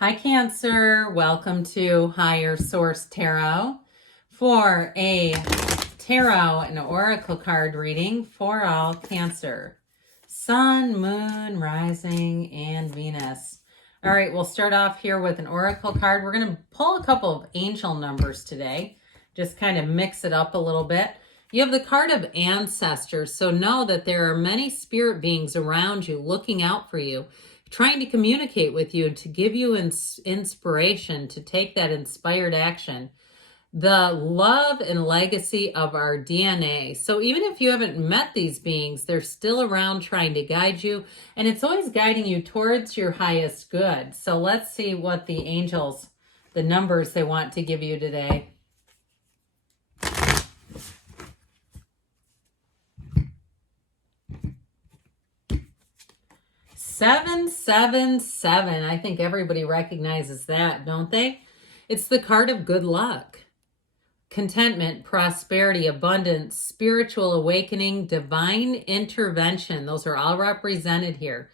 Hi, Cancer. Welcome to Higher Source Tarot for a tarot and oracle card reading for all Cancer. Sun, Moon, Rising, and Venus. All right, we'll start off here with an oracle card. We're going to pull a couple of angel numbers today, just kind of mix it up a little bit. You have the card of ancestors, so know that there are many spirit beings around you looking out for you, trying to communicate with you, to give you inspiration to take that inspired action. The love and legacy of our DNA. So even if you haven't met these beings, they're still around trying to guide you, and it's always guiding you towards your highest good. So let's see what the angels, the numbers they want to give you today. 777. I think everybody recognizes that, don't they? It's the card of good luck, contentment, prosperity, abundance, spiritual awakening, divine intervention. Those are all represented here.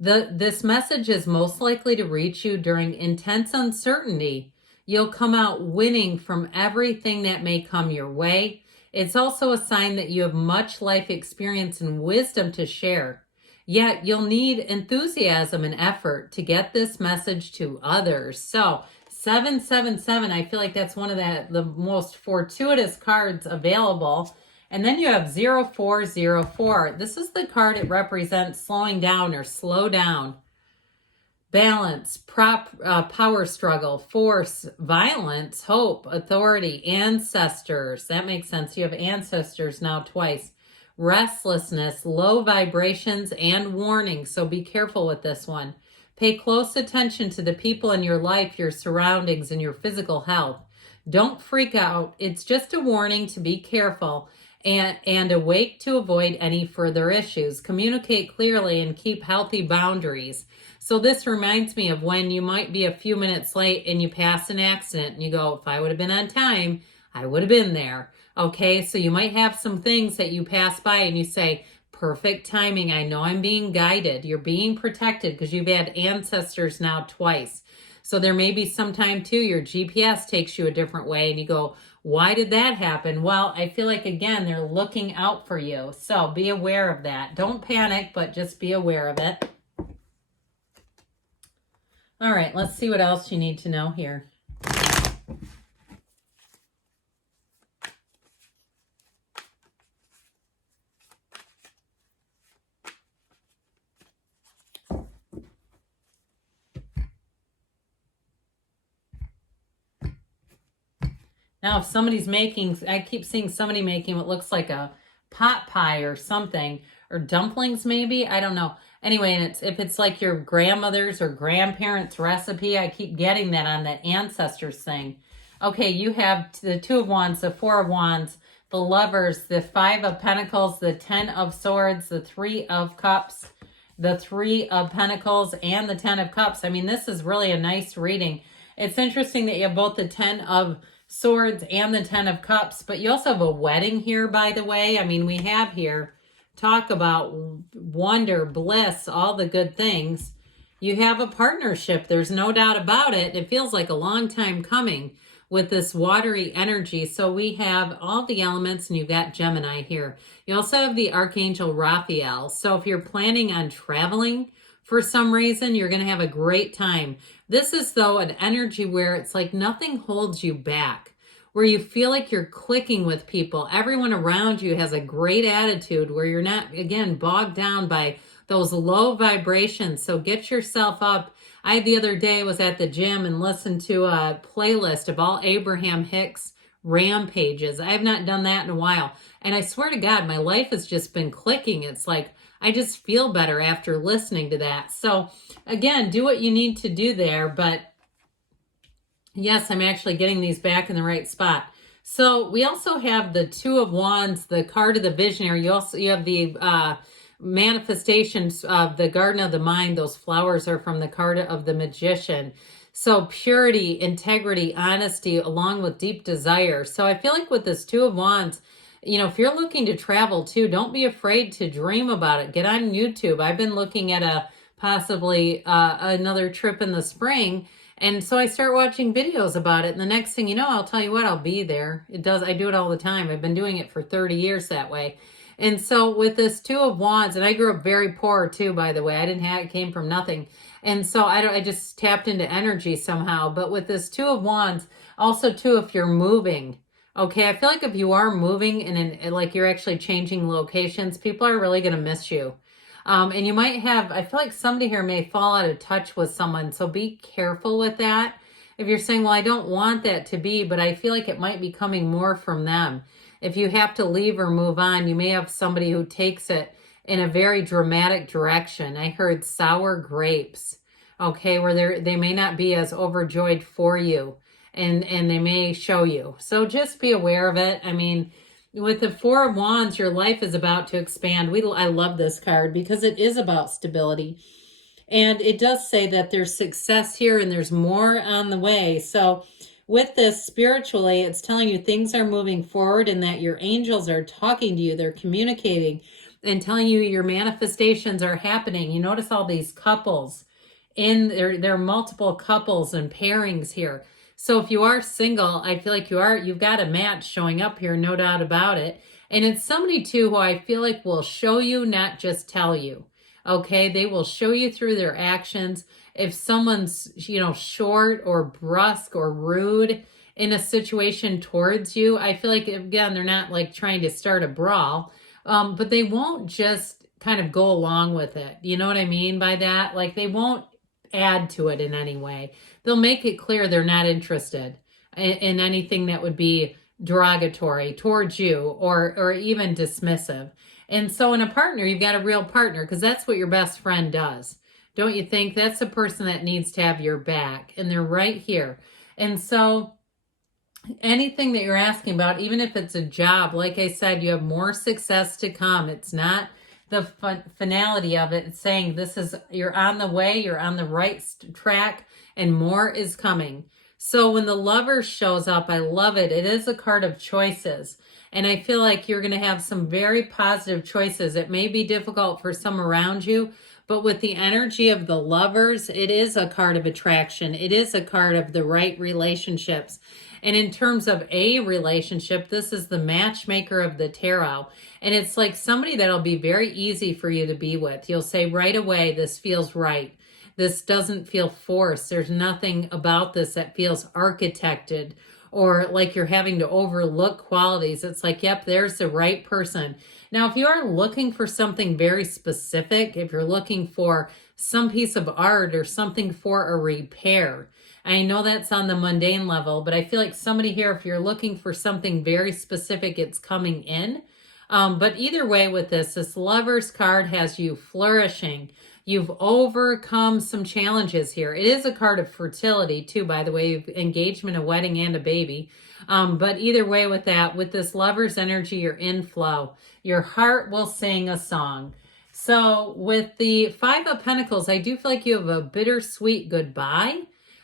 This message is most likely to reach you during intense uncertainty. You'll come out winning from everything that may come your way. It's also a sign that you have much life experience and wisdom to share. Yet you'll need enthusiasm and effort to get this message to others. So 777, I feel like that's one of the most fortuitous cards available. And then you have 0404. This is the card. It represents slowing down or slow down. Balance, power struggle, force, violence, hope, authority, ancestors. That makes sense. You have ancestors now twice. Restlessness, low vibrations, and warning. So be careful with this one. Pay close attention to the people in your life, your surroundings, and your physical health. Don't freak out. It's just a warning to be careful and awake to avoid any further issues. Communicate clearly and keep healthy boundaries. So this reminds me of when you might be a few minutes late and you pass an accident and you go, if I would have been on time, I would have been there. Okay, so you might have some things that you pass by and you say, perfect timing. I know I'm being guided. You're being protected because you've had ancestors now twice. So there may be some time too, your GPS takes you a different way and you go, why did that happen? Well, I feel like, again, they're looking out for you. So be aware of that. Don't panic, but just be aware of it. All right, let's see what else you need to know here. Now, if somebody's making, I keep seeing somebody making what looks like a pot pie or something, or dumplings maybe, I don't know. Anyway, and if it's like your grandmother's or grandparents' recipe, I keep getting that on the ancestors thing. Okay, you have the Two of Wands, the Four of Wands, the Lovers, the Five of Pentacles, the Ten of Swords, the Three of Cups, the Three of Pentacles, and the Ten of Cups. I mean, this is really a nice reading. It's interesting that you have both the Ten of Swords and the Ten of Cups, but you also have a wedding here, by the way. I mean, we have here, talk about wonder, bliss, all the good things. You have a partnership. There's no doubt about it. It feels like a long time coming with this watery energy. So we have all the elements, and you've got Gemini here. You also have the Archangel Raphael. So if you're planning on traveling for some reason, you're going to have a great time. This is, though, an energy where it's like nothing holds you back, where you feel like you're clicking with people. Everyone around you has a great attitude where you're not, again, bogged down by those low vibrations. So get yourself up. The other day was at the gym and listened to a playlist of all Abraham Hicks rampages. I have not done that in a while. And I swear to God, my life has just been clicking. It's like, I just feel better after listening to that. So again, do what you need to do there. But yes, I'm actually getting these back in the right spot. So we also have the Two of Wands, the card of the visionary. You have the manifestations of the Garden of the Mind. Those flowers are from the card of the Magician. So purity, integrity, honesty, along with deep desire. So I feel like with this Two of Wands, you know, if you're looking to travel too, don't be afraid to dream about it. Get on YouTube. I've been looking at a possibly another trip in the spring. And so I start watching videos about it. And the next thing you know, I'll tell you what, I'll be there. I do it all the time. I've been doing it for 30 years that way. And so with this Two of Wands, and I grew up very poor too, by the way. I didn't have, it came from nothing. And so I just tapped into energy somehow. But with this Two of Wands, also too, if you're moving, okay, I feel like if you are moving and like you're actually changing locations, people are really going to miss you. And you might have, I feel like somebody here may fall out of touch with someone. So be careful with that. If you're saying, well, I don't want that to be, but I feel like it might be coming more from them. If you have to leave or move on, you may have somebody who takes it in a very dramatic direction. I heard sour grapes, okay, where they may not be as overjoyed for you, and they may show you. So just be aware of it. I mean, with the Four of Wands, your life is about to expand. I love this card because it is about stability. And it does say that there's success here and there's more on the way. So with this spiritually, it's telling you things are moving forward and that your angels are talking to you. They're communicating and telling you your manifestations are happening. You notice all these couples in there are multiple couples and pairings here. So if you are single, I feel like you've got a match showing up here, no doubt about it. And it's somebody too who I feel like will show you, not just tell you. Okay, they will show you through their actions. If someone's, short or brusque or rude in a situation towards you, I feel like, again, they're not like trying to start a brawl, but they won't just kind of go along with it. You know what I mean by that? Like they won't add to it in any way. They'll make it clear they're not interested in anything that would be derogatory towards you or even dismissive. And so in a partner, you've got a real partner because that's what your best friend does. Don't you think? That's the person that needs to have your back, and they're right here. And so anything that you're asking about, even if it's a job, like I said, you have more success to come. It's not the finality of it. It's saying you're on the way, you're on the right track, and more is coming. So when the Lover shows up, I love it. It is a card of choices. And I feel like you're going to have some very positive choices. It may be difficult for some around you, but with the energy of the Lovers, it is a card of attraction. It is a card of the right relationships. And in terms of a relationship, this is the matchmaker of the tarot. And it's like somebody that'll be very easy for you to be with. You'll say right away, this feels right. This doesn't feel forced. There's nothing about this that feels architected or like you're having to overlook qualities. It's like, yep, there's the right person. Now, if you are looking for something very specific, if you're looking for some piece of art or something for a repair, I know that's on the mundane level, but I feel like somebody here, if you're looking for something very specific, it's coming in. But either way with this Lover's card has you flourishing. You've overcome some challenges here. It is a card of fertility too, by the way, engagement, a wedding, and a baby. But either way with that, with this Lover's energy, you're in flow. Your heart will sing a song. So with the Five of Pentacles, I do feel like you have a bittersweet goodbye.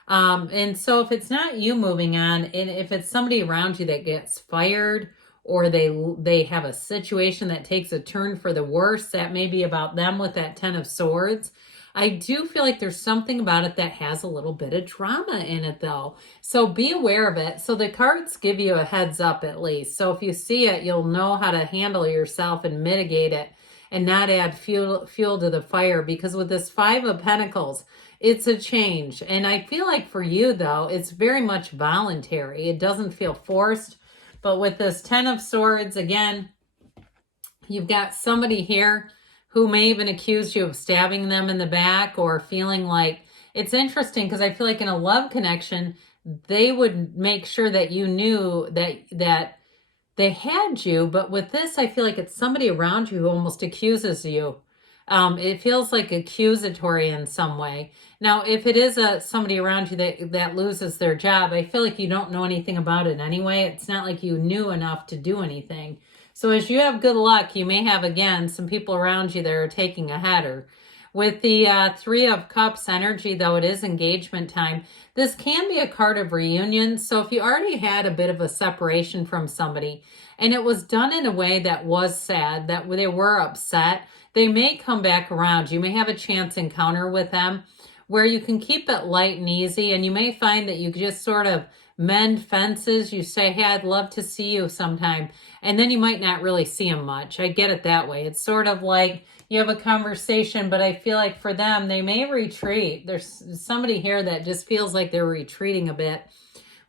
And so if it's not you moving on, and if it's somebody around you that gets fired, or they have a situation that takes a turn for the worse, that may be about them with that Ten of Swords. I do feel like there's something about it that has a little bit of drama in it though. So be aware of it. So the cards give you a heads up at least. So if you see it, you'll know how to handle yourself and mitigate it and not add fuel to the fire, because with this Five of Pentacles, it's a change. And I feel like for you though, it's very much voluntary. It doesn't feel forced. But with this Ten of Swords, again, you've got somebody here who may even accuse you of stabbing them in the back or feeling like, it's interesting because I feel like in a love connection, they would make sure that you knew that they had you. But with this, I feel like it's somebody around you who almost accuses you. It feels like accusatory in some way. Now, if it is somebody around you that loses their job, I feel like you don't know anything about it anyway. It's not like you knew enough to do anything. So as you have good luck, you may have, again, some people around you that are taking a header. With the Three of Cups energy, though, it is engagement time. This can be a card of reunion. So if you already had a bit of a separation from somebody and it was done in a way that was sad, that they were upset, they may come back around. You may have a chance encounter with them where you can keep it light and easy, and you may find that you just sort of mend fences. You say, hey, I'd love to see you sometime. And then you might not really see them much. I get it that way. It's sort of like you have a conversation, but I feel like for them, they may retreat. There's somebody here that just feels like they're retreating a bit.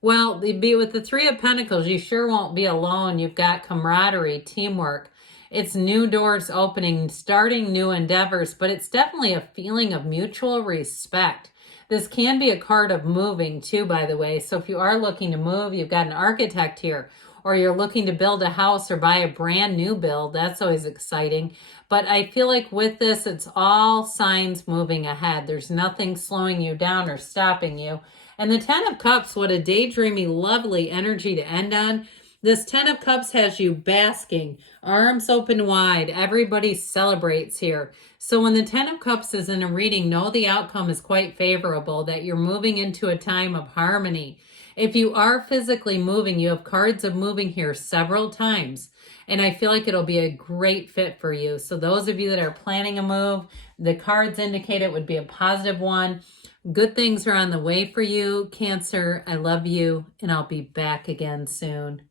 Well, with the Three of Pentacles, you sure won't be alone. You've got camaraderie, teamwork. It's new doors opening, starting new endeavors, but it's definitely a feeling of mutual respect. This can be a card of moving too, by the way. So if you are looking to move, you've got an architect here, or you're looking to build a house or buy a brand new build. That's always exciting. But I feel like with this, it's all signs moving ahead. There's nothing slowing you down or stopping you. And the Ten of Cups, what a daydreamy, lovely energy to end on. This Ten of Cups has you basking, arms open wide. Everybody celebrates here. So when the Ten of Cups is in a reading, know the outcome is quite favorable, that you're moving into a time of harmony. If you are physically moving, you have cards of moving here several times. And I feel like it'll be a great fit for you. So those of you that are planning a move, the cards indicate it would be a positive one. Good things are on the way for you, Cancer. I love you, and I'll be back again soon.